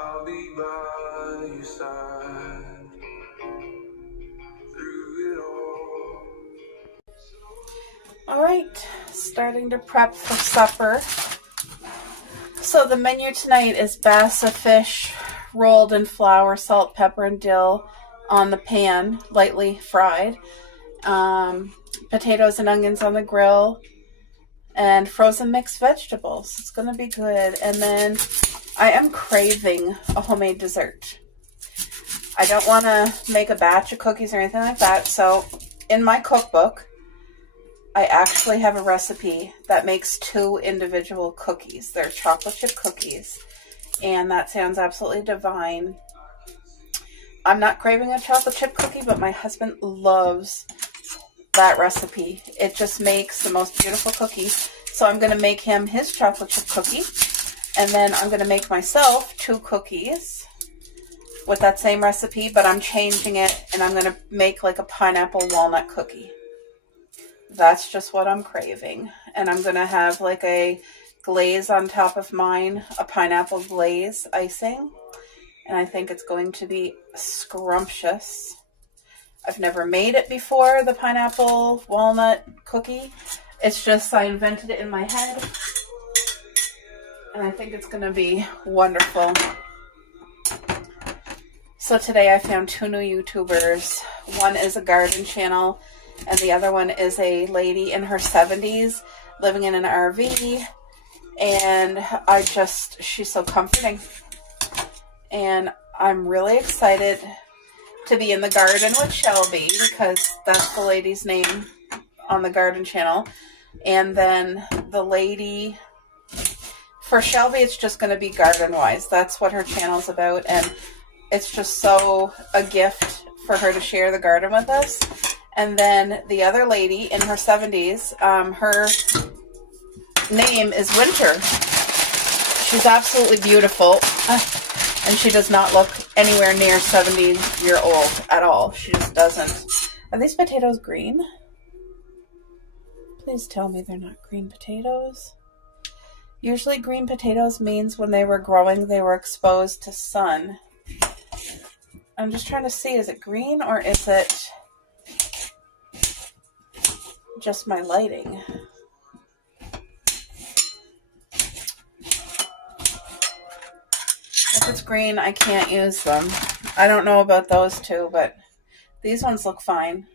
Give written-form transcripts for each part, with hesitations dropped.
I'll be by your side through it all. All right, starting to prep for supper. So the menu tonight is bassa fish rolled in flour, salt, pepper, and dill on the pan, lightly fried. Potatoes and onions on the grill, and frozen mixed vegetables. It's going to be good. And then I am craving a homemade dessert. I don't want to make a batch of cookies or anything like that. So in my cookbook, I actually have a recipe that makes 2 individual cookies. They're chocolate chip cookies, and that sounds absolutely divine. I'm not craving a chocolate chip cookie, but my husband loves that recipe. It just makes the most beautiful cookies. So I'm going to make him his chocolate chip cookie, and then I'm going to make myself 2 cookies with that same recipe, but I'm changing it, and I'm going to make like a pineapple walnut cookie. That's just what I'm craving. And I'm going to have like a glaze on top of mine, a pineapple glaze icing. And I think it's going to be scrumptious. I've never made it before, the pineapple walnut cookie. It's just I invented it in my head. And I think it's going to be wonderful. So today I found 2 new YouTubers. One is a garden channel, and the other one is a lady in her 70s living in an RV. And she's so comforting. And I'm really excited to be in the garden with Shelby, because that's the lady's name on the garden channel. And then the lady, for Shelby, it's just going to be Garden Wise. That's what her channel's about. And it's just so a gift for her to share the garden with us. And then the other lady in her 70s, her name is Winter. She's absolutely beautiful. And she does not look anywhere near 70-year-old at all. She just doesn't. Are these potatoes green? Please tell me they're not green potatoes. Usually green potatoes means when they were growing, they were exposed to sun. I'm just trying to see, is it green or is it just my lighting? If it's green, I can't use them. I don't know about those 2, but these ones look fine.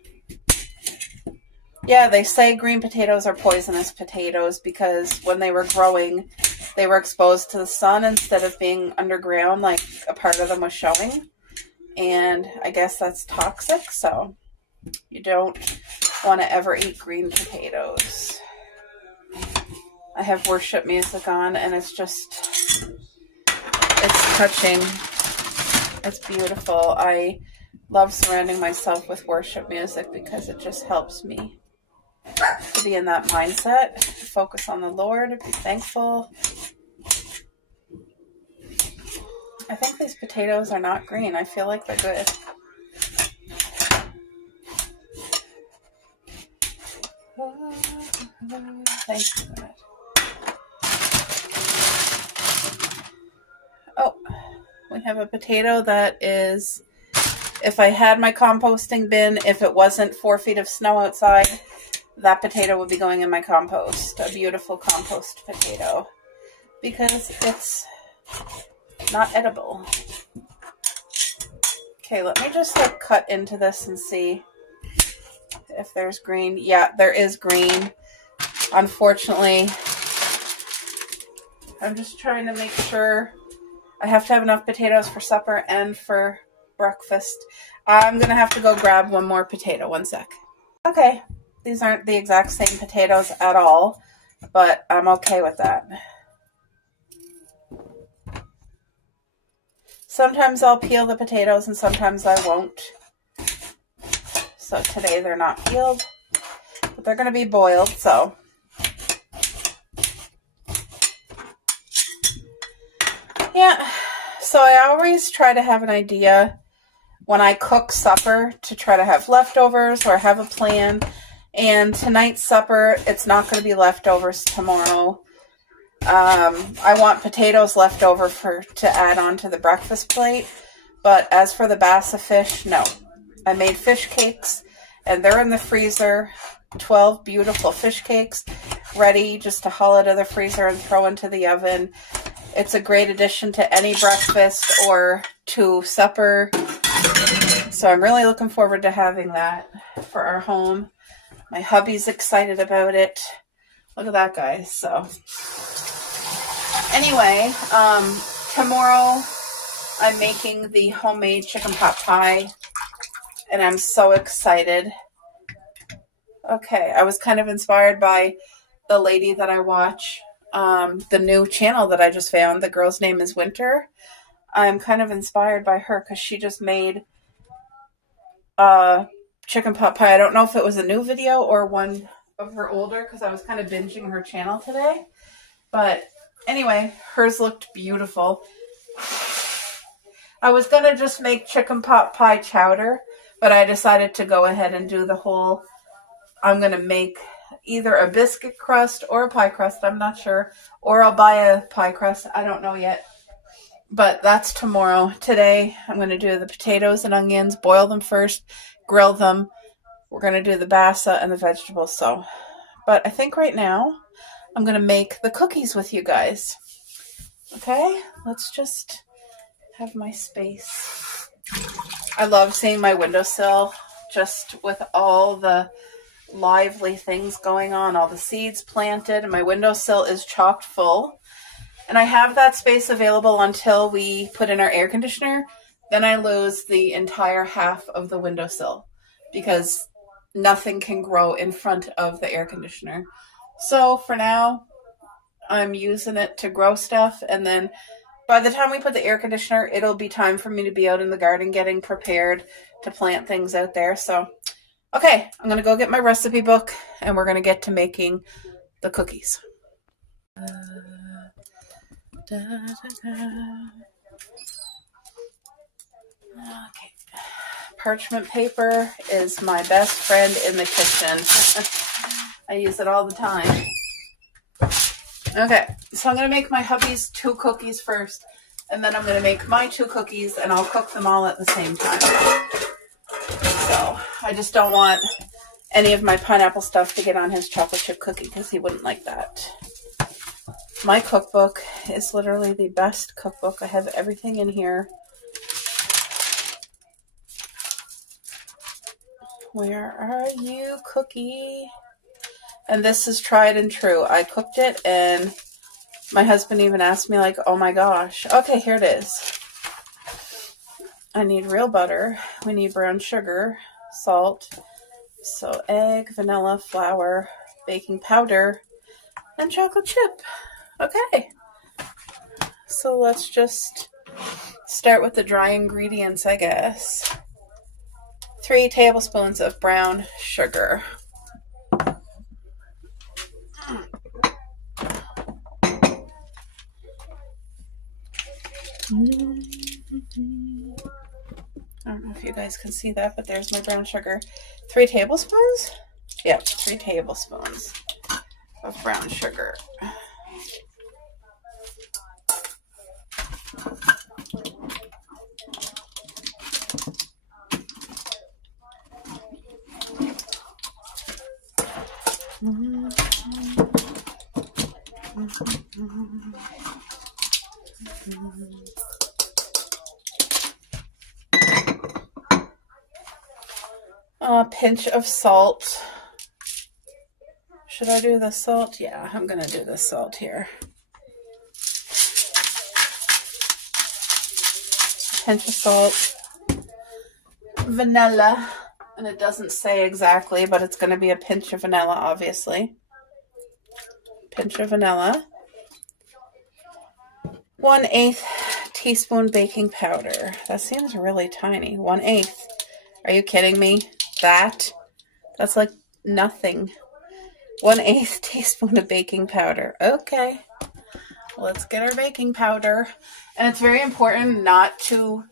Yeah, they say green potatoes are poisonous potatoes because when they were growing, they were exposed to the sun instead of being underground, like a part of them was showing. And I guess that's toxic, so you don't want to ever eat green potatoes. I have worship music on, and it's touching. It's beautiful. I love surrounding myself with worship music because it just helps me to be in that mindset, focus on the Lord, be thankful. I think these potatoes are not green. I feel like they're good. Thank you, God. Oh, we have a potato that is, if I had my composting bin, if it wasn't 4 feet of snow outside, that potato would be going in my compost. A beautiful compost potato. Because it's not edible. Okay, let me just cut into this and see if there's green. Yeah, there is green. Unfortunately, I'm just trying to make sure I have to have enough potatoes for supper and for breakfast. I'm going to have to go grab one more potato. One sec. Okay, these aren't the exact same potatoes at all, but I'm okay with that. Sometimes I'll peel the potatoes and sometimes I won't. So today they're not peeled, but they're going to be boiled, so. Yeah, so I always try to have an idea when I cook supper to try to have leftovers or have a plan. And tonight's supper, it's not going to be leftovers tomorrow. I want potatoes left over to add on to the breakfast plate. But as for the bassa fish, no. I made fish cakes, and they're in the freezer. 12 beautiful fish cakes, ready just to haul out of the freezer and throw into the oven. It's a great addition to any breakfast or to supper. So I'm really looking forward to having that for our home. My hubby's excited about it. Look at that, guys. So anyway, tomorrow I'm making the homemade chicken pot pie, and I'm so excited. Okay, I was kind of inspired by the lady that I watch, the new channel that I just found. The girl's name is Winter. I'm kind of inspired by her because she just made chicken pot pie. I don't know if it was a new video or one of her older, because I was kind of binging her channel today. But anyway, hers looked beautiful. I was going to just make chicken pot pie chowder, but I decided to go ahead and do the whole, I'm going to make either a biscuit crust or a pie crust, I'm not sure, or I'll buy a pie crust, I don't know yet. But that's tomorrow. Today, I'm going to do the potatoes and onions, boil them first, grill them. We're going to do the bassa and the vegetables. But I think right now, I'm going to make the cookies with you guys. Okay, let's just have my space. I love seeing my windowsill just with all the lively things going on, all the seeds planted, and my windowsill is chocked full. And I have that space available until we put in our air conditioner. Then I lose the entire half of the windowsill because nothing can grow in front of the air conditioner. So for now, I'm using it to grow stuff. And then by the time we put the air conditioner, it'll be time for me to be out in the garden getting prepared to plant things out there. So, okay, I'm going to go get my recipe book and we're going to get to making the cookies. Okay. Parchment paper is my best friend in the kitchen. I use it all the time. Okay, so I'm going to make my hubby's 2 cookies first, and then I'm going to make my 2 cookies, and I'll cook them all at the same time. So I just don't want any of my pineapple stuff to get on his chocolate chip cookie because he wouldn't like that. My cookbook is literally the best cookbook. I have everything in here. Where are you, cookie? And this is tried and true. I cooked it, and my husband even asked me, like, oh my gosh. Okay, here it is. I need real butter. We need brown sugar, salt, so egg, vanilla, flour, baking powder, and chocolate chip. Okay, so let's just start with the dry ingredients, I guess. 3 tablespoons of brown sugar. I don't know if you guys can see that, but there's my brown sugar. 3 tablespoons? Yep, 3 tablespoons of brown sugar. A pinch of salt. Should I do the salt? Yeah, I'm going to do the salt here. Pinch of salt. Vanilla. And it doesn't say exactly, but it's going to be a pinch of vanilla, obviously. Pinch of vanilla. 1/8 teaspoon baking powder. That seems really tiny. 1/8. Are you kidding me? That's like nothing. 1/8 teaspoon of baking powder. Okay. Let's get our baking powder. And it's very important not to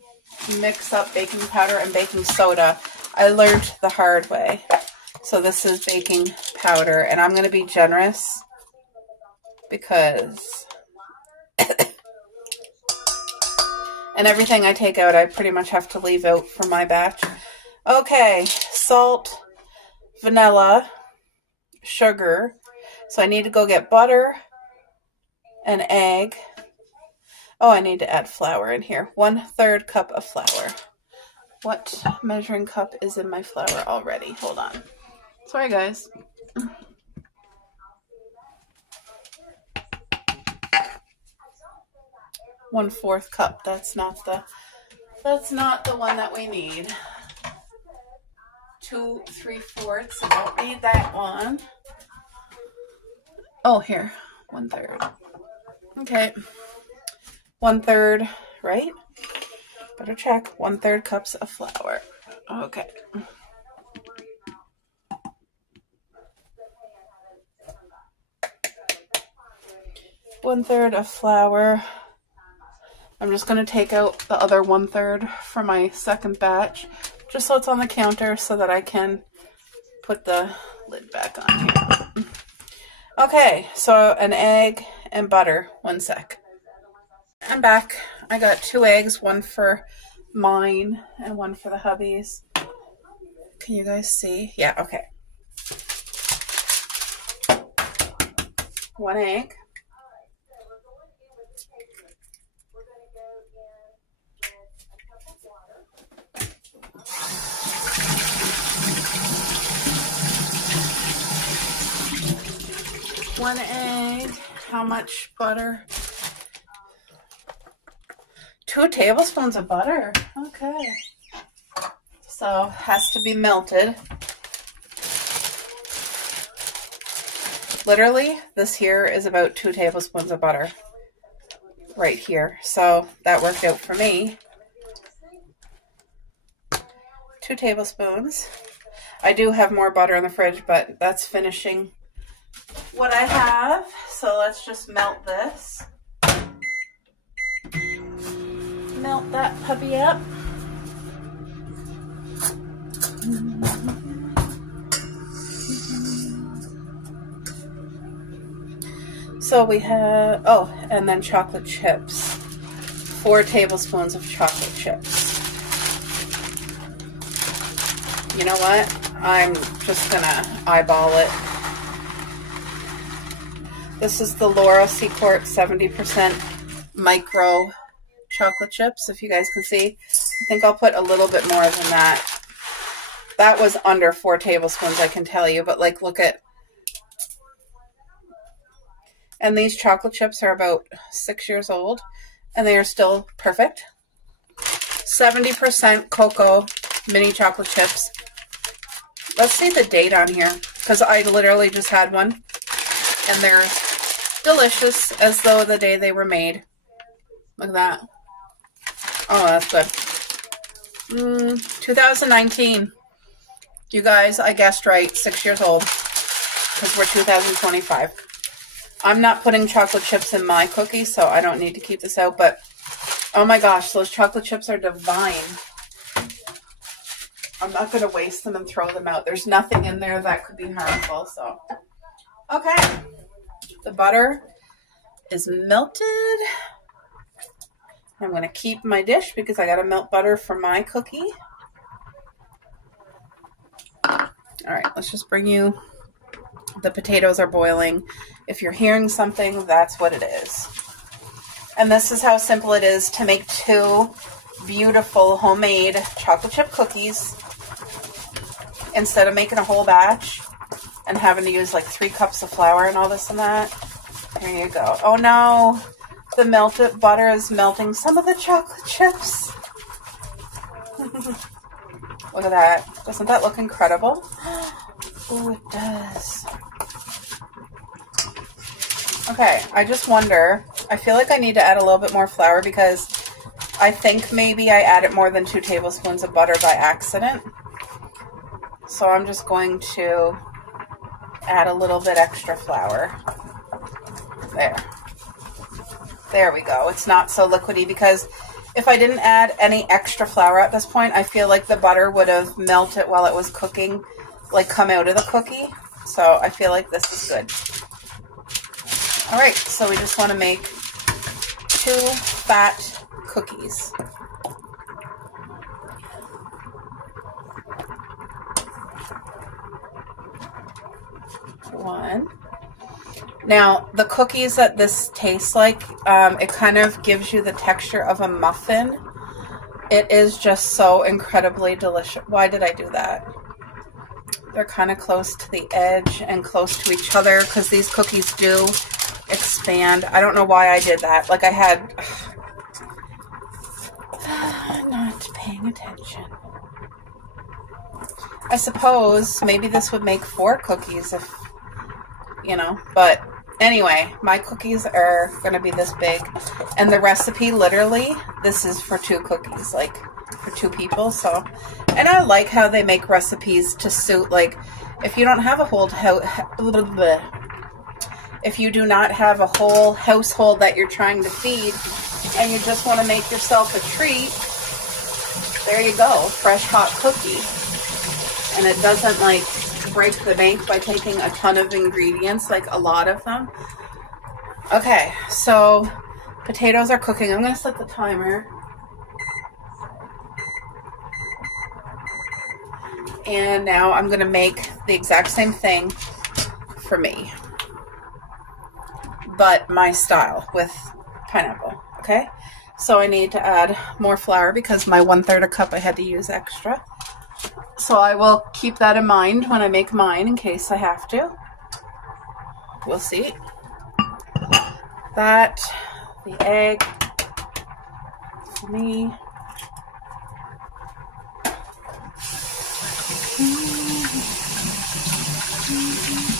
mix up baking powder and baking soda. I learned the hard way. So this is baking powder, and I'm going to be generous because and everything I take out, I pretty much have to leave out for my batch. Okay, salt, vanilla, sugar. So I need to go get butter, an egg. Oh, I need to add flour in here. 1/3 cup of flour. What measuring cup is in my flour already? Hold on. Sorry, guys. One-4 cup. That's not the one that we need. 2 3/4. I don't need that one. Oh, here. 1/3. Okay. 1/3, right? Better check. 1/3 cups of flour. Okay. 1/3 of flour. I'm just going to take out the other 1/3 for my second batch, just so it's on the counter so that I can put the lid back on here. Okay, so an egg and butter. 1 sec. I'm back. I got 2 eggs, one for mine and one for the hubbies. Can you guys see? Yeah, okay. 1 egg. One egg. How much butter? 2 tablespoons of butter. Okay. So has to be melted. Literally, this here is about 2 tablespoons of butter. Right here. So that worked out for me. 2 tablespoons. I do have more butter in the fridge, but that's finishing what I have. So let's just melt this. Melt that puppy up. So we have, oh, and then chocolate chips. 4 tablespoons of chocolate chips. You know what? I'm just gonna eyeball it. This is the Laura Secord 70% micro chocolate chips, if you guys can see. I think I'll put a little bit more than that. That was under 4 tablespoons, I can tell you, but like, look at, and these chocolate chips are about 6 years old, and they are still perfect. 70% cocoa mini chocolate chips. Let's see the date on here, because I literally just had one, and they're delicious as though the day they were made. Look at that. Oh, that's good. 2019. You guys, I guessed right. 6 years old, because we're 2025. I'm not putting chocolate chips in my cookies, so I don't need to keep this out, but oh my gosh, those chocolate chips are divine. I'm not going to waste them and throw them out. There's nothing in there that could be harmful, so. Okay. The butter is melted. I'm going to keep my dish because I got to melt butter for my cookie. All right, let's just bring you, the potatoes are boiling. If you're hearing something, that's what it is. And this is how simple it is to make 2 beautiful homemade chocolate chip cookies instead of making a whole batch and having to use like 3 cups of flour and all this and that. There you go. Oh no, the melted butter is melting some of the chocolate chips. Look at that. Doesn't that look incredible? Oh, it does. Okay, I just wonder, I feel like I need to add a little bit more flour because I think maybe I added more than 2 tablespoons of butter by accident. So I'm just going to add a little bit extra flour. There. There we go. It's not so liquidy because if I didn't add any extra flour at this point, I feel like the butter would have melted while it was cooking, like come out of the cookie. So I feel like this is good. All right, so we just want to make 2 fat cookies. One. Now, the cookies that this tastes like, it kind of gives you the texture of a muffin. It is just so incredibly delicious. Why did I do that? They're kind of close to the edge and close to each other because these cookies do expand. I don't know why I did that. Like I had... not paying attention. I suppose maybe this would make 4 cookies if, you know, but anyway, my cookies are going to be this big. And the recipe, literally, this is for 2 cookies, like for 2 people. So, and I like how they make recipes to suit, like, if you don't have a whole if you do not have a whole household that you're trying to feed and you just want to make yourself a treat, there you go, fresh hot cookie. And it doesn't like break the bank by taking a ton of ingredients, like a lot of them. Okay, so potatoes are cooking. I'm going to set the timer. And now I'm going to make the exact same thing for me, but my style with pineapple. Okay, so I need to add more flour because my 1/3 cup I had to use extra. So I will keep that in mind when I make mine in case I have to. We'll see. That, the egg, for me.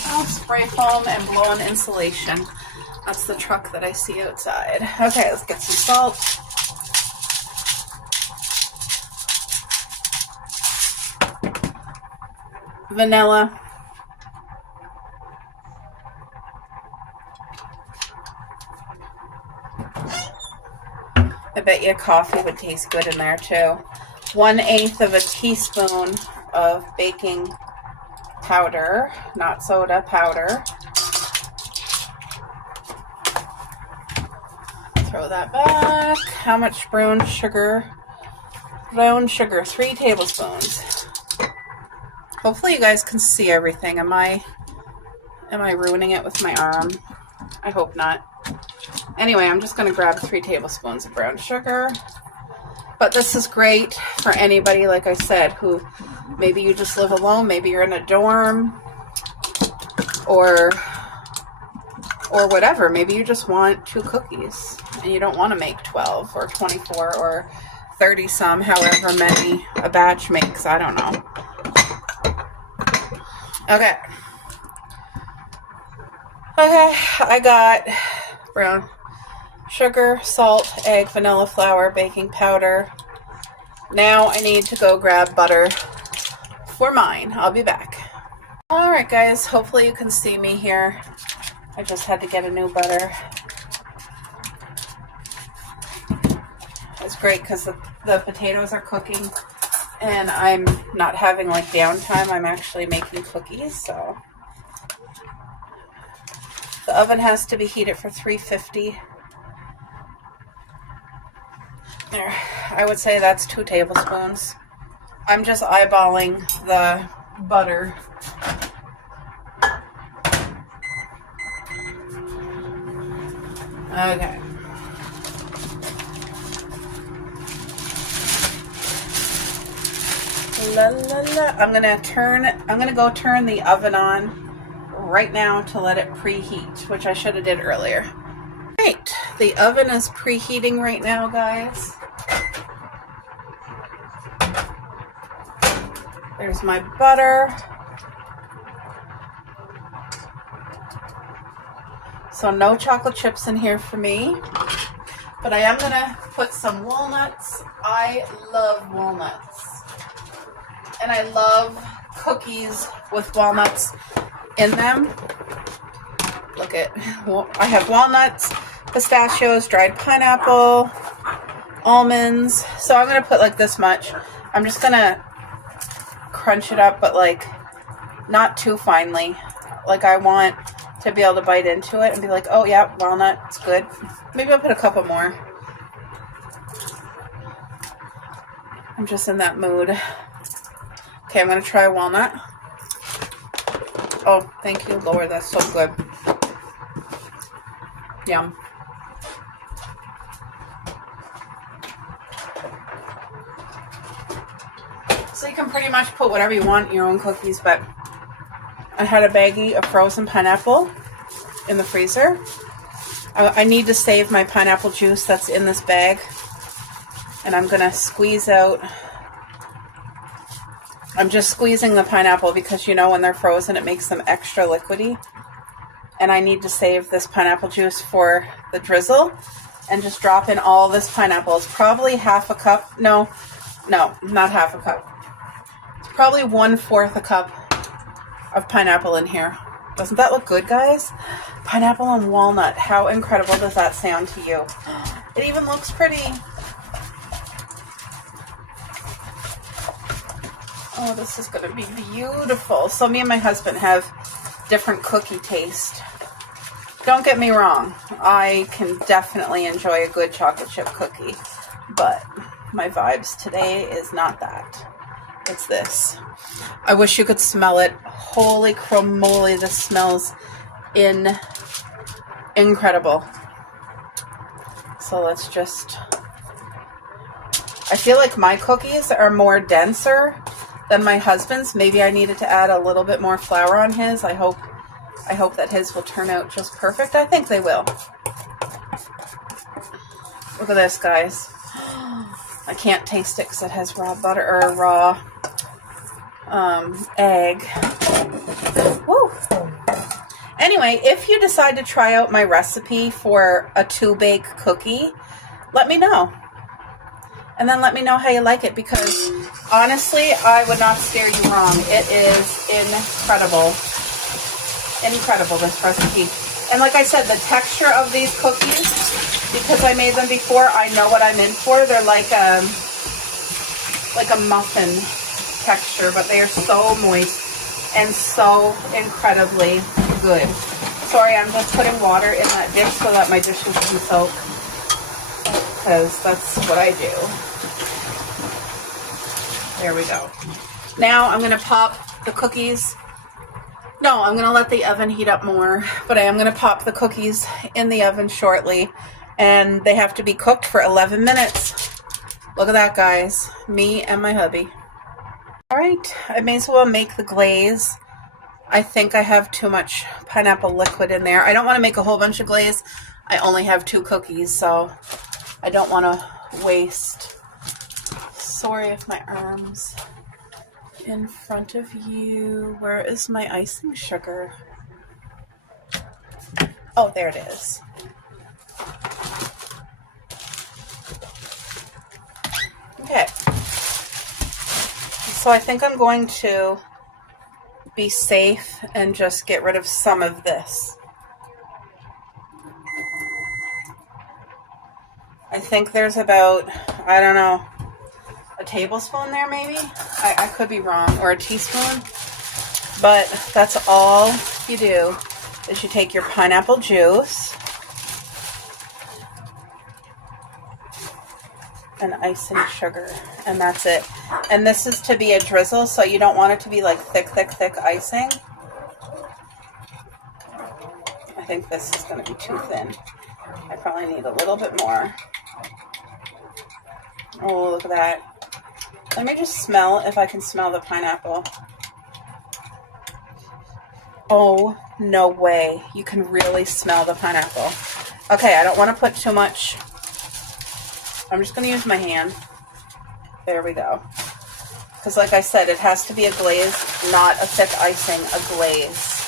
I'll spray foam and blow on insulation. That's the truck that I see outside. Okay, let's get some salt. Vanilla. I bet you coffee would taste good in there too. 1/8 of a teaspoon of baking powder, not soda, powder. Throw that back. How much brown sugar? Brown sugar, 3 tablespoons. Hopefully you guys can see everything. Am I ruining it with my arm? I hope not. Anyway, I'm just going to grab 3 tablespoons of brown sugar. But this is great for anybody, like I said, who maybe you just live alone, maybe you're in a dorm, or whatever. Maybe you just want 2 cookies and you don't want to make 12 or 24 or 30 some, however many a batch makes. I don't know. Okay, I got brown sugar, salt, egg, vanilla flour, baking powder. Now I need to go grab butter for mine. I'll be back. Alright guys, hopefully you can see me here. I just had to get a new butter. It's great because the potatoes are cooking and I'm not having like downtime. I'm actually making cookies, so. The oven has to be heated for 350. There, I would say that's 2 tablespoons. I'm just eyeballing the butter. Okay. La, la, la. I'm gonna go turn the oven on right now to let it preheat, which I should have did earlier. Right, the oven is preheating right now, guys. There's my butter. So no chocolate chips in here for me, but I am gonna put some walnuts. I love walnuts. And I love cookies with walnuts in them. Look at, I have walnuts, pistachios, dried pineapple, almonds. So I'm going to put like this much. I'm just going to crunch it up, but like not too finely. Like I want to be able to bite into it and be like, oh yeah, walnut, it's good. Maybe I'll put a couple more. I'm just in that mood. Okay, I'm going to try walnut. Oh, thank you, Lord. That's so good. Yum. So you can pretty much put whatever you want in your own cookies, but I had a baggie of frozen pineapple in the freezer. I need to save my pineapple juice that's in this bag. And I'm going to squeeze out. I'm just squeezing the pineapple because, you know, when they're frozen, it makes them extra liquidy. And I need to save this pineapple juice for the drizzle. And just drop in all this pineapple. It's probably half a cup. No, not half a cup. It's probably 1/4 a cup of pineapple in here. Doesn't that look good, guys? Pineapple and walnut. How incredible does that sound to you? It even looks pretty. Oh, this is going to be beautiful. So me and my husband have different cookie taste. Don't get me wrong. I can definitely enjoy a good chocolate chip cookie. But my vibes today is not that. It's this. I wish you could smell it. Holy cromoly, this smells incredible. So let's just... I feel like my cookies are more denser than my husband's. Maybe I needed to add a little bit more flour on his. I hope that his will turn out just perfect. I think they will. Look at this, guys. I can't taste it because it has raw butter or raw egg. Woo. Anyway, if you decide to try out my recipe for a 2-bake cookie, let me know. And then let me know how you like it, because honestly, I would not steer you wrong. It is incredible. Incredible, this recipe. And like I said, the texture of these cookies, because I made them before, I know what I'm in for. They're like a muffin texture, but they are so moist and so incredibly good. Sorry, I'm just putting water in that dish so that my dishes can soak, because that's what I do. There we go. Now I'm going to pop the cookies. No, I'm going to let the oven heat up more, but I am going to pop the cookies in the oven shortly, and they have to be cooked for 11 minutes. Look at that, guys. Me and my hubby. All right, I may as well make the glaze. I think I have too much pineapple liquid in there. I don't want to make a whole bunch of glaze. I only have 2 cookies, so I don't want to waste. Sorry if my arm's in front of you. Where is my icing sugar? Oh, there it is. Okay. So I think I'm going to be safe and just get rid of some of this. I think there's about, I don't know, a tablespoon there maybe? I could be wrong, or a teaspoon. But that's all you do, is you take your pineapple juice and icing sugar, and that's it. And this is to be a drizzle, so you don't want it to be like thick icing. I think this is going to be too thin. I probably need a little bit more. Oh, look at that. Let me just smell if I can smell the pineapple. Oh, no way. You can really smell the pineapple. Okay, I don't want to put too much. I'm just going to use my hand. There we go. Because like I said, it has to be a glaze, not a thick icing, a glaze.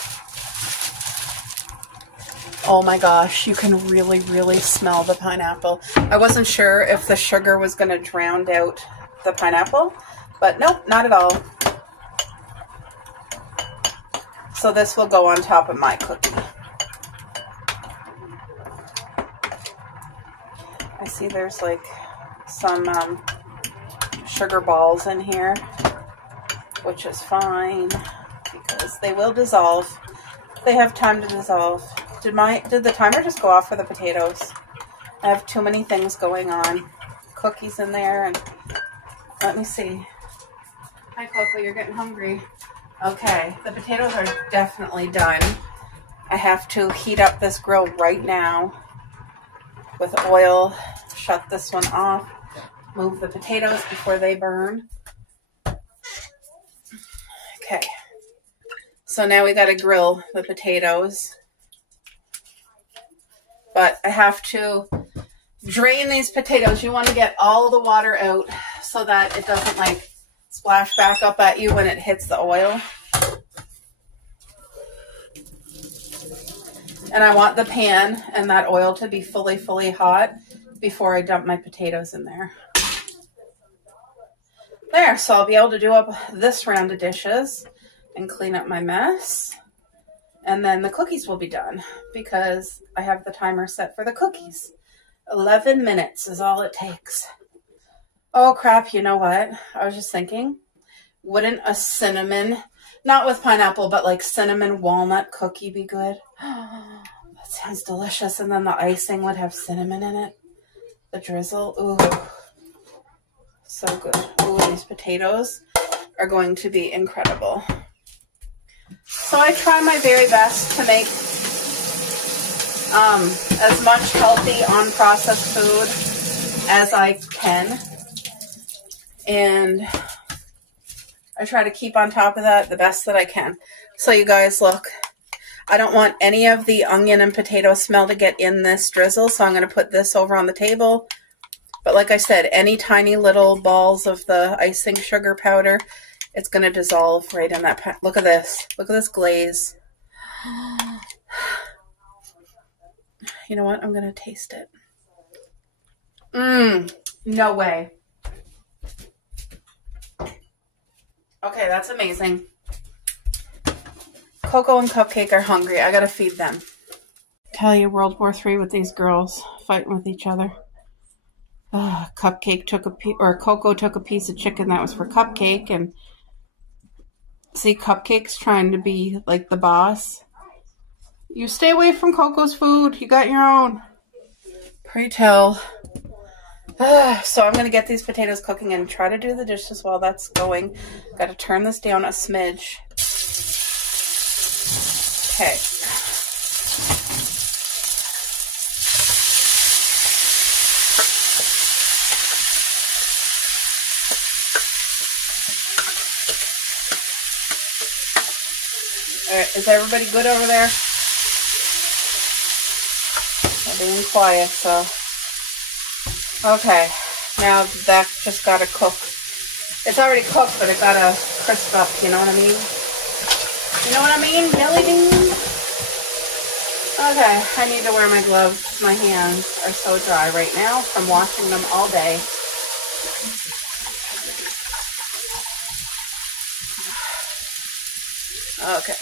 Oh my gosh, you can really, really smell the pineapple. I wasn't sure if the sugar was going to drown out the pineapple, but nope, not at all. So this will go on top of my cookie. I see there's like some sugar balls in here, which is fine because they will dissolve. They have time to dissolve. Did the timer just go off for the potatoes? I have too many things going on. Cookies in there, and let me see. Hi, Coco, you're getting hungry. Okay, the potatoes are definitely done. I have to heat up this grill right now with oil. Shut this one off. Move the potatoes before they burn. Okay. So now we got to grill the potatoes. But I have to drain these potatoes. You want to get all the water out so that it doesn't like splash back up at you when it hits the oil. And I want the pan and that oil to be fully hot before I dump my potatoes in there. There, so I'll be able to do up this round of dishes and clean up my mess. And then the cookies will be done because I have the timer set for the cookies. 11 minutes is all it takes. Oh crap, you know what? I was just thinking, wouldn't a cinnamon, not with pineapple, but like cinnamon walnut cookie be good? That sounds delicious. And then the icing would have cinnamon in it. The drizzle, ooh. So good. Ooh, these potatoes are going to be incredible. So I try my very best to make as much healthy, unprocessed food as I can. And I try to keep on top of that the best that I can. So you guys, look. I don't want any of the onion and potato smell to get in this drizzle, so I'm going to put this over on the table. But like I said, any tiny little balls of the icing sugar powder, it's going to dissolve right in that pan. Look at this. Look at this glaze. You know what? I'm going to taste it. No way. Okay, that's amazing. Coco and Cupcake are hungry. I got to feed them. Tell you, World War III with these girls fighting with each other. Cupcake took Coco took a piece of chicken that was for Cupcake, and see, Cupcake's trying to be like the boss. You stay away from Coco's food. You got your own. Pray tell. So I'm going to get these potatoes cooking and try to do the dishes while that's going. Got to turn this down a smidge. Okay. All right, is everybody good over there? I'm being quiet, so. Okay, now that just got to cook. It's already cooked, but it got to crisp up, you know what I mean? You know what I mean, Billy Bean? Okay, I need to wear my gloves. My hands are so dry right now from washing them all day. Okay.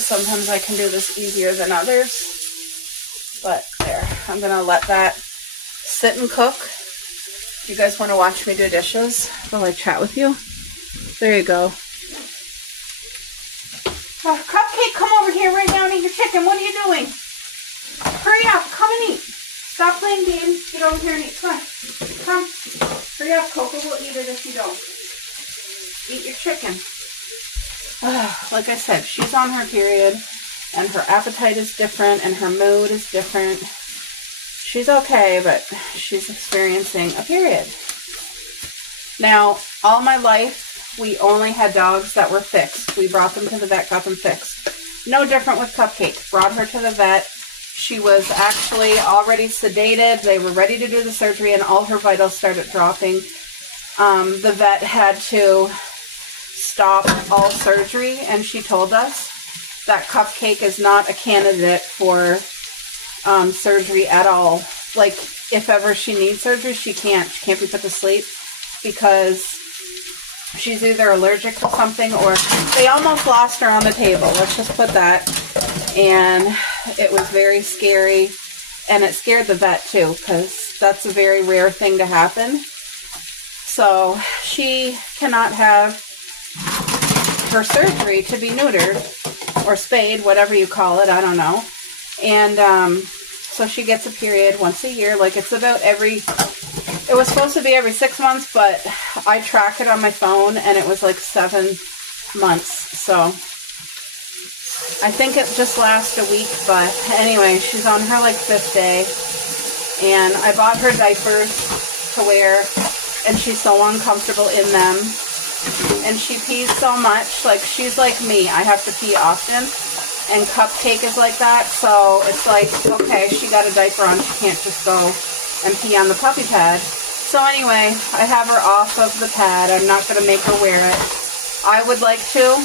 Sometimes I can do this easier than others, but there. I'm going to let that sit and cook. You guys want to watch me do dishes while I chat with you? There you go. Oh, Cupcake, come over here right now and eat your chicken. What are you doing? Hurry up. Come and eat. Stop playing games. Get over here and eat. Come on. Come. Hurry up. Coco will eat it if you don't. Eat your chicken. Like I said, she's on her period, and her appetite is different, and her mood is different. She's okay, but she's experiencing a period. Now, all my life, we only had dogs that were fixed. We brought them to the vet, got them fixed. No different with Cupcake. Brought her to the vet. She was actually already sedated. They were ready to do the surgery, and all her vitals started dropping. The vet had to stop all surgery, and she told us that Cupcake is not a candidate for surgery at all. Like, if ever she needs surgery, she can't be put to sleep because she's either allergic to something, or they almost lost her on the table. Let's just put that. And it was very scary. and it scared the vet too, because that's a very rare thing to happen. So she cannot have her surgery to be neutered or spayed, whatever you call it, I don't know. And so she gets a period once a year. Like, it's about it was supposed to be every 6 months, but I track it on my phone, and it was like 7 months. So I think it just lasts a week, but anyway, she's on her like 5th day, and I bought her diapers to wear, and she's so uncomfortable in them, and she pees so much. Like, she's like me, I have to pee often, and Cupcake is like that, so it's like, okay, she got a diaper on, she can't just go and pee on the puppy pad. So anyway, I have her off of the pad. I'm not going to make her wear it. I would like to,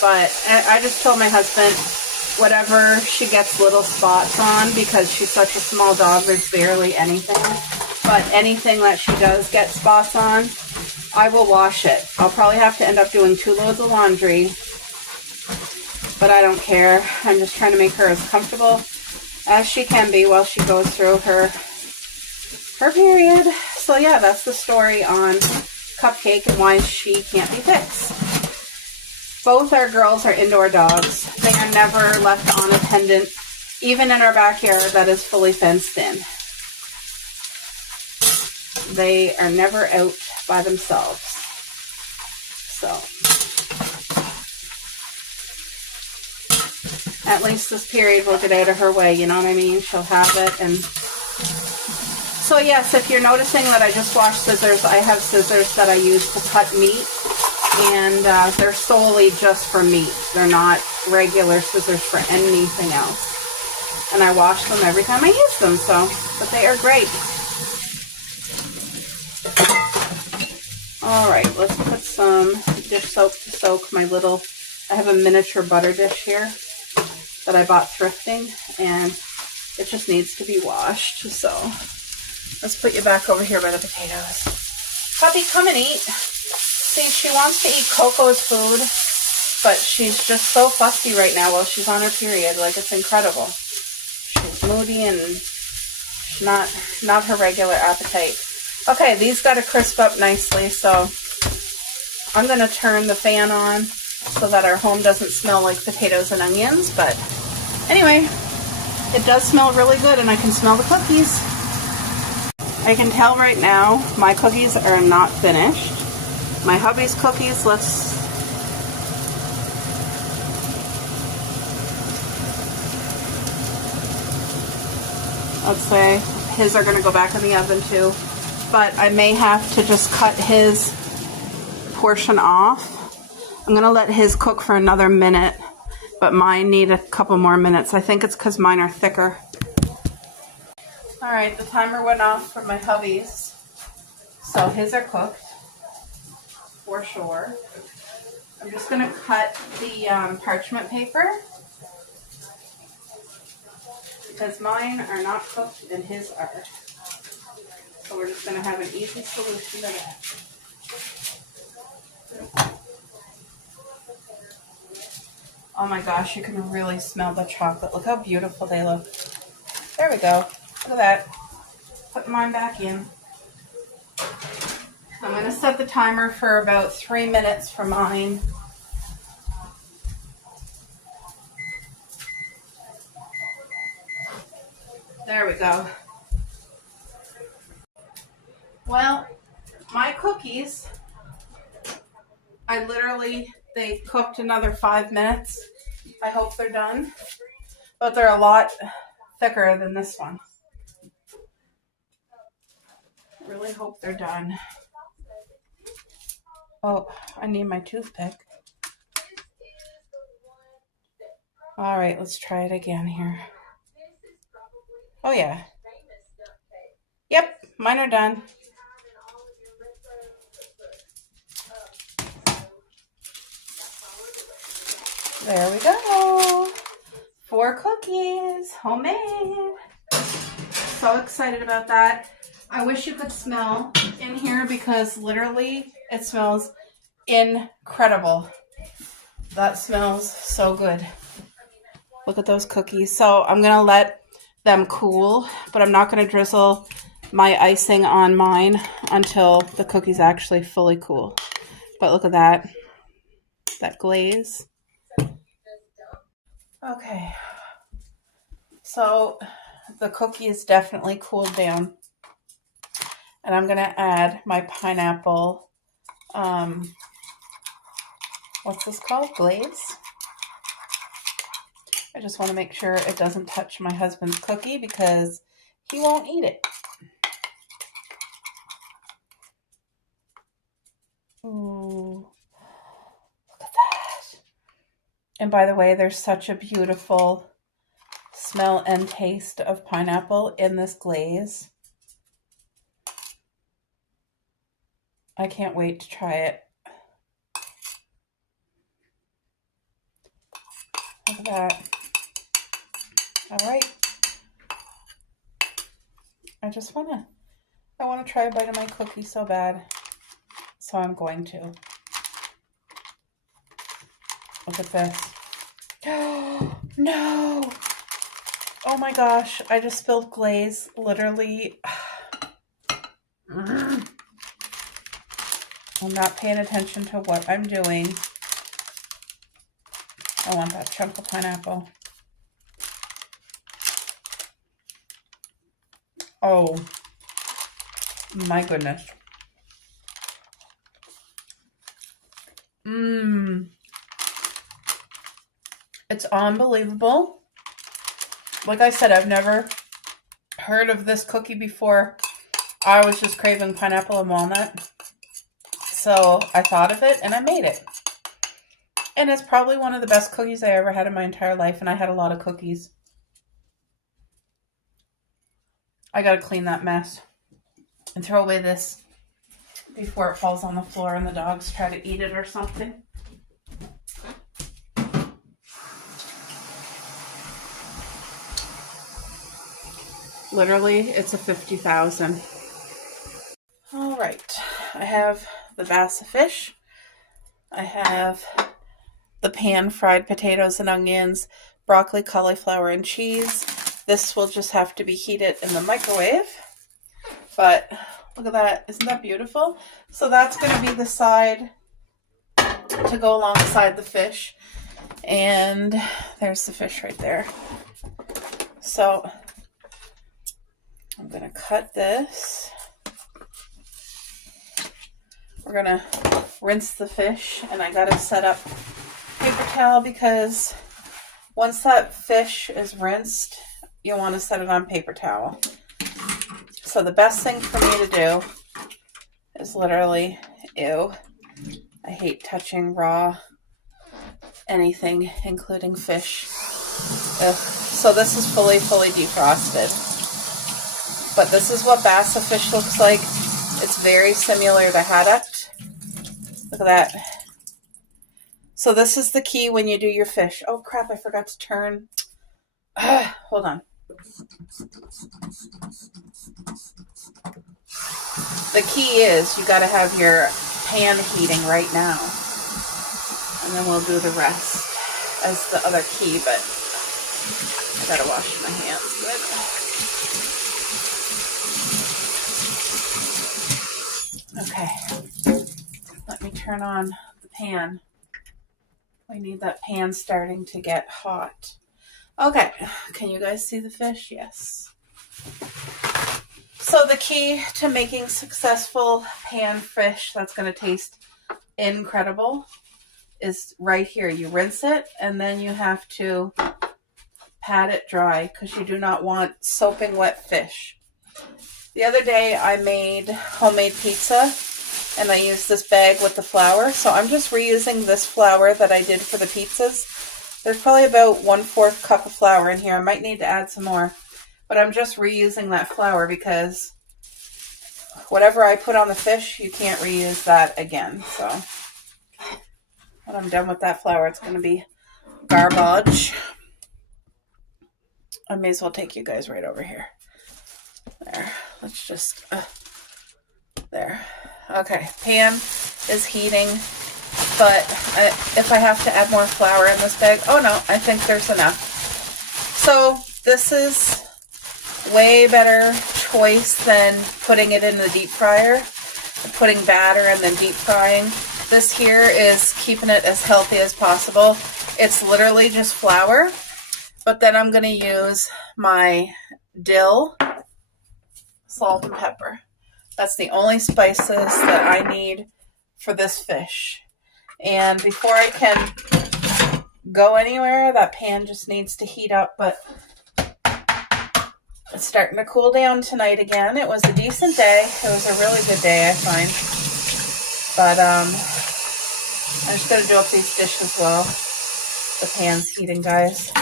but I just told my husband, whatever she gets little spots on, because she's such a small dog, there's barely anything. But anything that she does get spots on, I will wash it. I'll probably have to end up doing 2 loads of laundry, but I don't care. I'm just trying to make her as comfortable as she can be while she goes through her period. So yeah, that's the story on Cupcake and why she can't be fixed. Both our girls are indoor dogs. They are never left unattended, even in our backyard that is fully fenced in. They are never out by themselves. So at least this period will get out of her way, you know what I mean? She'll have it. And so yes, if you're noticing that I just washed scissors, I have scissors that I use to cut meat, and they're solely just for meat. They're not regular scissors for anything else. And I wash them every time I use them, so, but they are great. Alright, let's put some dish soap to soak my little, I have a miniature butter dish here that I bought thrifting, and it just needs to be washed. So let's put you back over here by the potatoes. Puppy, come and eat. See, she wants to eat Coco's food, but she's just so fussy right now while she's on her period. Like, it's incredible. She's moody and not her regular appetite. Okay, these got to crisp up nicely, so I'm going to turn the fan on so that our home doesn't smell like potatoes and onions. But anyway, it does smell really good, and I can smell the cookies. I can tell right now my cookies are not finished. My hubby's cookies, let's say his are going to go back in the oven too. But I may have to just cut his portion off. I'm going to let his cook for another minute, but mine need a couple more minutes. I think it's because mine are thicker. Alright, the timer went off for my hubby's, so his are cooked, for sure. I'm just going to cut the parchment paper, because mine are not cooked and his are. So we're just going to have an easy solution to that. Oh my gosh, you can really smell the chocolate. Look how beautiful they look. There we go. Look at that. Put mine back in. I'm going to set the timer for about 3 minutes for mine. There we go. Well, my cookies, they cooked another 5 minutes. I hope they're done. But they're a lot thicker than this one. I really hope they're done. Oh, I need my toothpick. All right, let's try it again here. Oh yeah. Yep, mine are done. There we go. 4 cookies, homemade. So excited about that. I wish you could smell in here because literally it smells incredible. That smells so good. Look at those cookies. So I'm going to let them cool, but I'm not going to drizzle my icing on mine until the cookie's actually fully cool. But look at that glaze. Okay, so the cookie is definitely cooled down, and I'm going to add my pineapple, what's this called? Glaze. I just want to make sure it doesn't touch my husband's cookie because he won't eat it. Ooh, look at that. And by the way, there's such a beautiful smell and taste of pineapple in this glaze. I can't wait to try it. Look at that. All right. I want to try a bite of my cookie so bad. So I'm going to. Look at this. No! Oh my gosh, I just spilled glaze, literally. I'm not paying attention to what I'm doing. I want that chunk of pineapple. Oh my goodness. It's unbelievable. Like I said, I've never heard of this cookie before. I was just craving pineapple and walnut. So I thought of it and I made it. And it's probably one of the best cookies I ever had in my entire life. And I had a lot of cookies. I gotta clean that mess and throw away this before it falls on the floor and the dogs try to eat it or something. Literally, it's a 50,000. All right, I have the basa fish. I have the pan-fried potatoes and onions, broccoli, cauliflower, and cheese. This will just have to be heated in the microwave. But look at that. Isn't that beautiful? So that's going to be the side to go alongside the fish. And there's the fish right there. So I'm going to cut this. We're going to rinse the fish. And I got to set up paper towel because once that fish is rinsed, you want to set it on paper towel. So the best thing for me to do is literally, ew, I hate touching raw anything, including fish. Ugh. So this is fully defrosted. But this is what basa fish looks like. It's very similar to haddock. Look at that. So this is the key when you do your fish. Oh crap, I forgot to turn. Hold on. The key is you got to have your pan heating right now. And then we'll do the rest as the other key, but I got to wash my hands good. Okay. Let me turn on the pan. We need that pan starting to get hot. Okay, can you guys see the fish? Yes. So the key to making successful pan fish that's going to taste incredible is right here. You rinse it and then you have to pat it dry because you do not want soaping wet fish. The other day I made homemade pizza and I used this bag with the flour. So I'm just reusing this flour that I did for the pizzas. There's probably about 1/4 cup of flour in here. I might need to add some more. But I'm just reusing that flour because whatever I put on the fish, you can't reuse that again. So when I'm done with that flour, it's going to be garbage. I may as well take you guys right over here. There. Let's just... there. Okay. Pan is heating. But if I have to add more flour in this bag... oh no, I think there's enough. So this is Way better choice than putting it in the deep fryer, putting batter and then deep frying. This here is keeping it as healthy as possible. It's literally just flour, but then I'm going to use my dill, salt, and pepper. That's the only spices that I need for this fish. And before I can go anywhere, that pan just needs to heat up, but it's starting to cool down tonight again. It was a decent day. It was a really good day, I find. But I'm just going to do up these dishes while the pan's heating, guys.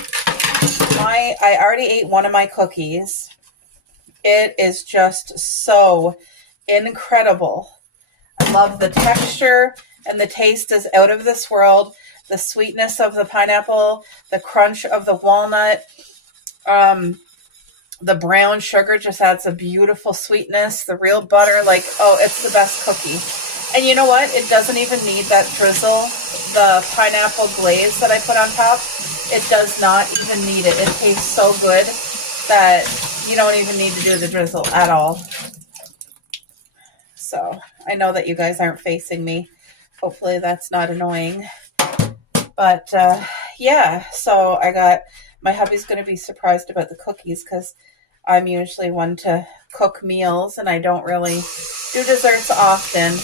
I already ate one of my cookies. It is just so incredible. I love the texture, and the taste is out of this world. The sweetness of the pineapple, the crunch of the walnut, the brown sugar just adds a beautiful sweetness. The real butter, like, oh, it's the best cookie. And you know what? It doesn't even need that drizzle, the pineapple glaze that I put on top. It does not even need it. It tastes so good that you don't even need to do the drizzle at all. So I know that you guys aren't facing me. Hopefully that's not annoying. But yeah, so my hubby's going to be surprised about the cookies because I'm usually one to cook meals and I don't really do desserts often.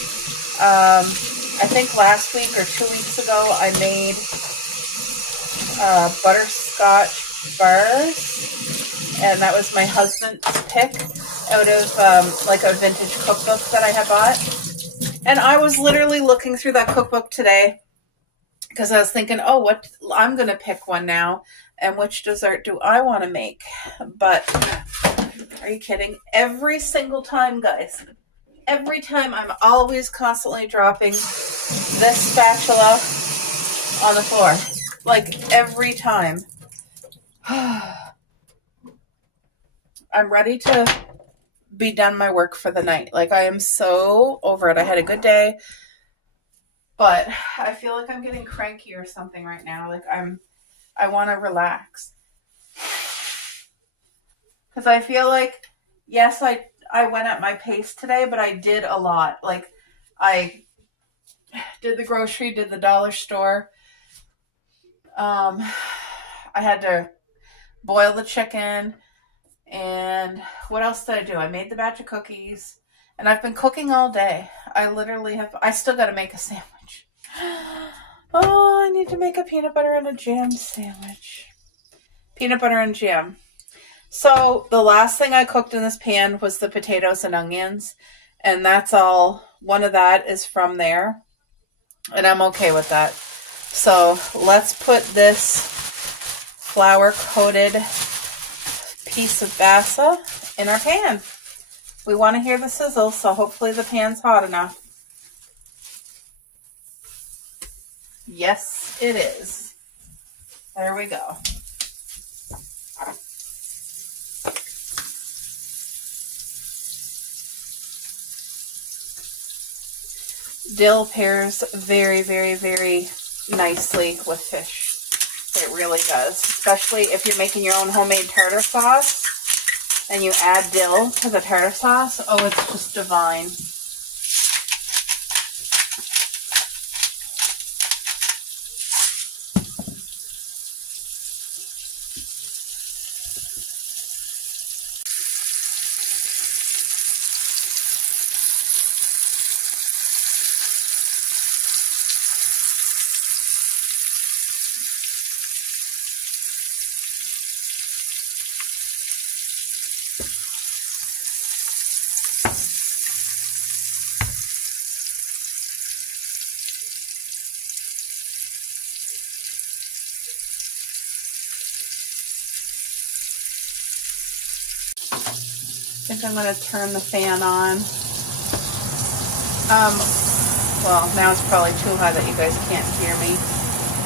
I think last week or 2 weeks ago I made butterscotch bars, and that was my husband's pick out of like a vintage cookbook that I had bought. And I was literally looking through that cookbook today because I was thinking, oh, what I'm going to pick one now. And which dessert do I want to make? But are you kidding? Every single time, guys, every time I'm always constantly dropping this spatula on the floor. Like every time. I'm ready to be done my work for the night. Like I am so over it. I had a good day, but I feel like I'm getting cranky or something right now. Like I want to relax. Because I feel like, yes, I went at my pace today, but I did a lot. Like, I did the grocery, did the dollar store. I had to boil the chicken. And what else did I do? I made the batch of cookies. And I've been cooking all day. I still got to make a sandwich. Oh, I need to make a peanut butter and a jam sandwich. Peanut butter and jam. So the last thing I cooked in this pan was the potatoes and onions. And that's all. One of that is from there. And I'm okay with that. So let's put this flour-coated piece of bassa in our pan. We want to hear the sizzle, so hopefully the pan's hot enough. Yes, it is. There we go. Dill pairs very, very, very nicely with fish. It really does. Especially if you're making your own homemade tartar sauce and you add dill to the tartar sauce. Oh, it's just divine. I think I'm going to turn the fan on. Well, now it's probably too high that you guys can't hear me.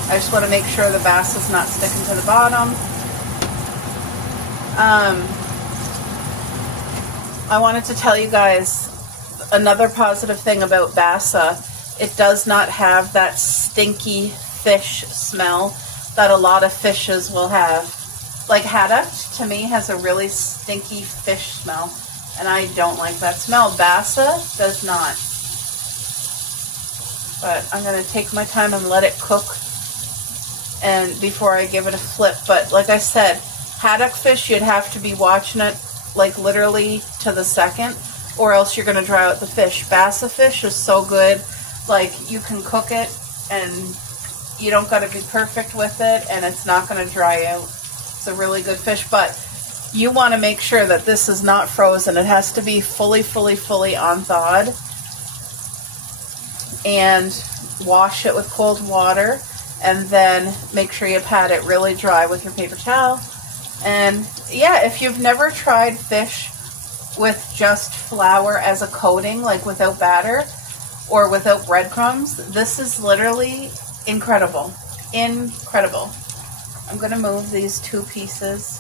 I just want to make sure the bass is not sticking to the bottom. I wanted to tell you guys another positive thing about bassa. It does not have that stinky fish smell that a lot of fishes will have. Like haddock, to me, has a really stinky fish smell, and I don't like that smell. Bassa does not. But I'm going to take my time and let it cook and before I give it a flip. But like I said, haddock fish, you'd have to be watching it like literally to the second, or else you're going to dry out the fish. Bassa fish is so good. Like, you can cook it and you don't got to be perfect with it, and it's not going to dry out. It's a really good fish, but you want to make sure that this is not frozen. It has to be fully unthawed. And wash it with cold water, and then make sure you pat it really dry with your paper towel. And yeah, if you've never tried fish with just flour as a coating, like without batter or without breadcrumbs, this is literally incredible. Incredible. I'm going to move these two pieces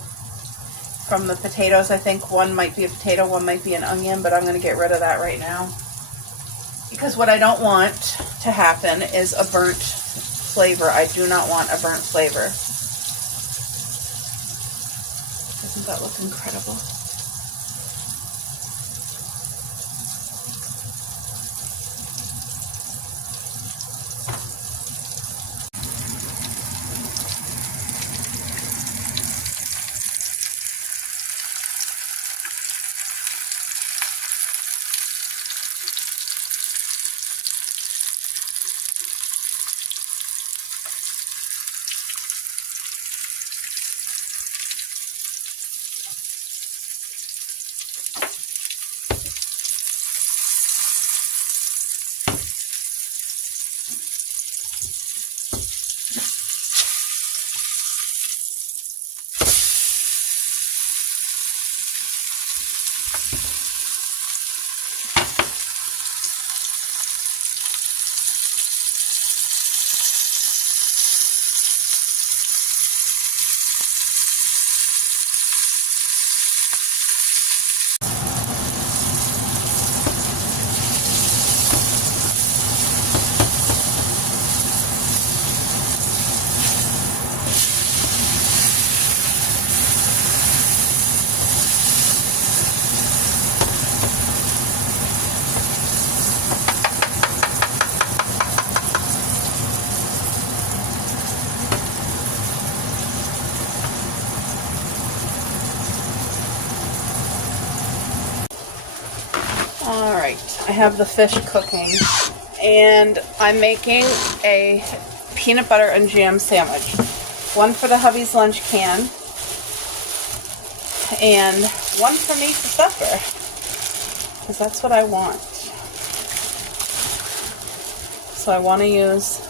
from the potatoes. I think one might be a potato, one might be an onion, but I'm going to get rid of that right now. Because what I don't want to happen is a burnt flavor. I do not want a burnt flavor. Doesn't that look incredible? Alright, I have the fish cooking, and I'm making a peanut butter and jam sandwich. One for the hubby's lunch can, and one for me for supper, because that's what I want. So I want to use,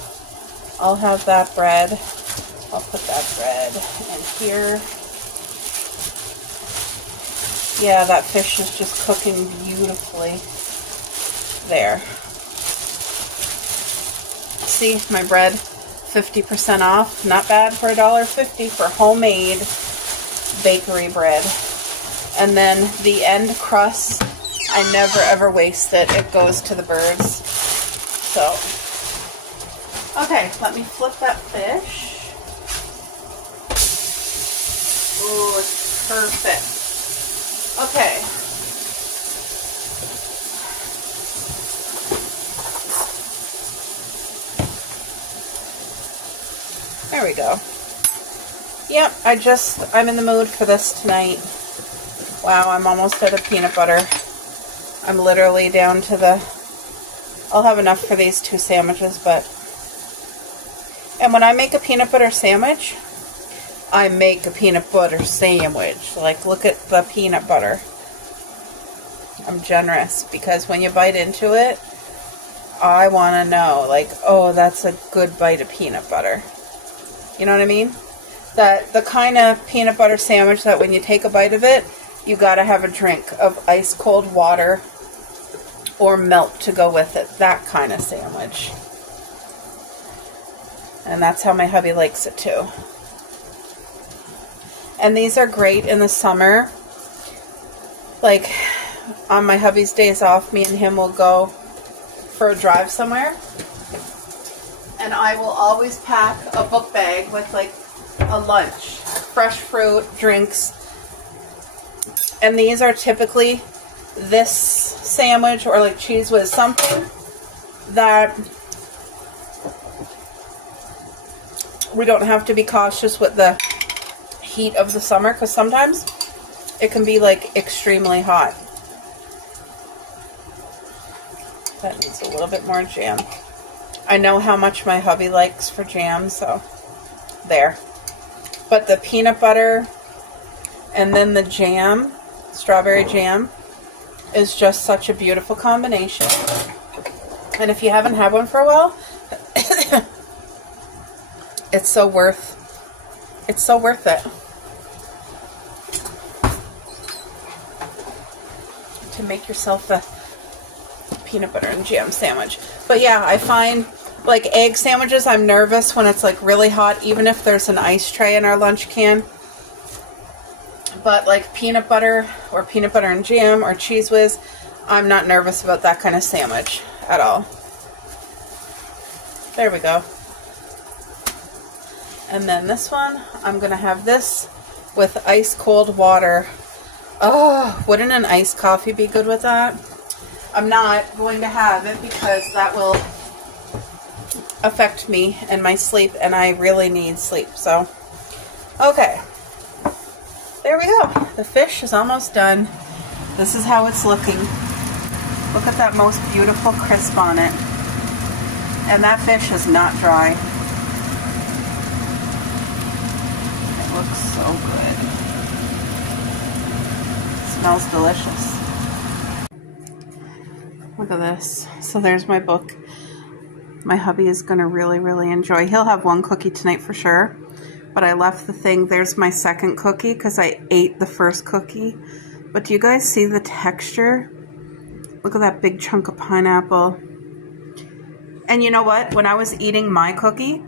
I'll have that bread, I'll put that bread in here. Yeah, that fish is just cooking beautifully there. See, my bread, 50% off. Not bad for $1.50 for homemade bakery bread. And then the end crust, I never ever waste it. It goes to the birds. So, okay, let me flip that fish. Oh, it's perfect. Okay. There we go. Yep, I'm in the mood for this tonight. Wow, I'm almost out of peanut butter. I'm literally down to I'll have enough for these two sandwiches, but... And when I make a peanut butter sandwich, I make a peanut butter sandwich. Like, look at the peanut butter. I'm generous, because when you bite into it, I want to know, like, oh, that's a good bite of peanut butter. You know what I mean? The kind of peanut butter sandwich that when you take a bite of it, you gotta have a drink of ice cold water or milk to go with it. That kind of sandwich. And that's how my hubby likes it too. And these are great in the summer. Like, on my hubby's days off, me and him will go for a drive somewhere. And I will always pack a book bag with, like, a lunch. fresh fruit drinks. And these are typically this sandwich or like cheese with something that we don't have to be cautious with the heat of the summer, because sometimes it can be like extremely hot. That needs a little bit more jam. I know how much my hubby likes for jam, so there. But the peanut butter and then the jam, strawberry jam, is just such a beautiful combination. And if you haven't had one for a while, it's so worth it. To make yourself a peanut butter and jam sandwich. But yeah, I find like egg sandwiches, I'm nervous when it's like really hot, even if there's an ice tray in our lunch can. But like peanut butter or peanut butter and jam or Cheese Whiz, I'm not nervous about that kind of sandwich at all. There we go. And then this one, I'm going to have this with ice cold water. Oh, wouldn't an iced coffee be good with that? I'm not going to have it because that will affect me and my sleep, and I really need sleep. So, okay. There we go. The fish is almost done. This is how it's looking. Look at that most beautiful crisp on it. And that fish is not dry. It looks so good. It smells delicious. Look at this. So there's my book. My hubby is going to really, really enjoy. He'll have one cookie tonight for sure. But I left the thing. There's my second cookie because I ate the first cookie. But do you guys see the texture? Look at that big chunk of pineapple. And you know what? When I was eating my cookie,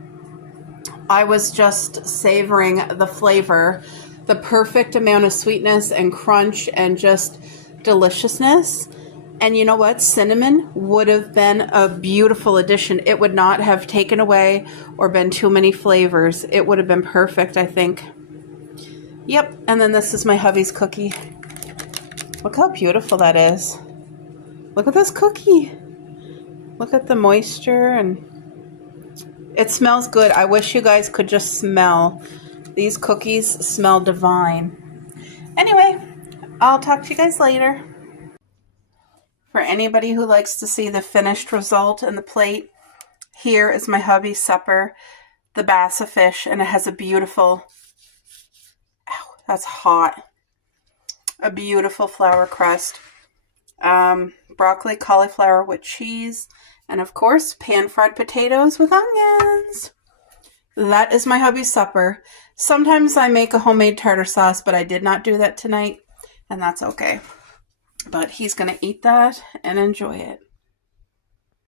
I was just savoring the flavor, the perfect amount of sweetness and crunch and just deliciousness. And you know what? Cinnamon would have been a beautiful addition. It would not have taken away or been too many flavors. It would have been perfect, I think. Yep. And then this is my hubby's cookie. Look how beautiful that is. Look at this cookie. Look at the moisture, and it smells good. I wish you guys could just smell. These cookies smell divine. Anyway, I'll talk to you guys later. For anybody who likes to see the finished result in the plate, here is my hubby's supper, the bassa fish, and it has a beautiful, ow, that's hot, a beautiful flour crust, broccoli, cauliflower with cheese, and of course, pan-fried potatoes with onions. That is my hubby's supper. Sometimes I make a homemade tartar sauce, but I did not do that tonight, and that's okay. But he's going to eat that and enjoy it.